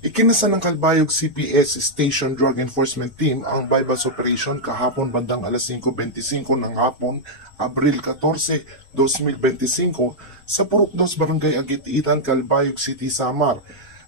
Ikinasa ng Calbayog CPS Station Drug Enforcement Team ang bypass operation kahapon bandang alas 5:25 ng hapon, Abril 14, 2025 sa Purok 2 Barangay Agit-Itan, Calbayog City, Samar.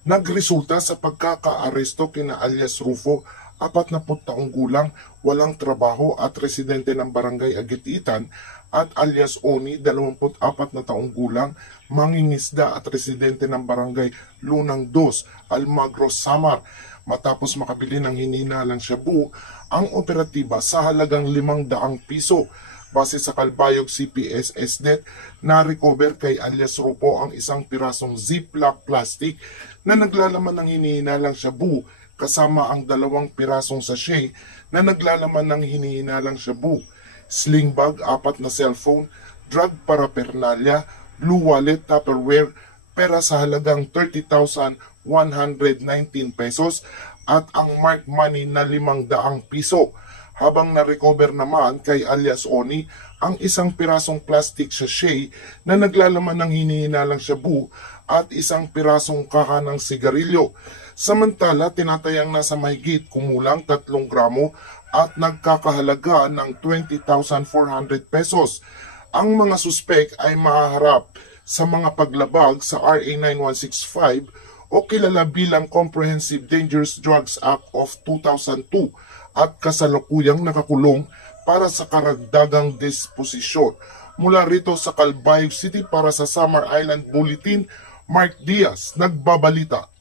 Nagresulta sa pagkakaaresto kina alias Rufo, 40 taong gulang, walang trabaho at residente ng Barangay Agit-Itan, at alias Oni, 24 na taong gulang, mangingisda at residente ng Barangay Lunang 2, Almagro, Samar. Matapos makabili ng hinihinalang shabu, ang operatiba sa halagang 500 piso. Base sa Calbayog CPS SDET, na-recover kay alias Rufo ang isang pirasong ziplock plastic na naglalaman ng hinihinalang shabu kasama ang 2 pirasong sachet na naglalaman ng hinihinalang shabu, sling bag, 4 na cellphone, drug paraphernalia, blue wallet, Tupperware, pera sa halagang 30,119 pesos at ang marked money na 500 piso. Habang na-recover naman kay alias Oni ang isang pirasong plastic sachet na naglalaman ng hinihinalang shabu at isang pirasong kaha ng sigarilyo. Samantala, tinatayang nasa mahigit kumulang 3 gramo at nagkakahalaga ng 20,400 pesos. Ang mga suspek ay mahaharap sa mga paglabag sa RA 9165 o kilala bilang Comprehensive Dangerous Drugs Act of 2002 at kasalukuyang nakakulong para sa karagdagang disposisyon. Mula rito sa Calbayog City para sa Samar Island Bulletin, Mark Diaz, nagbabalita.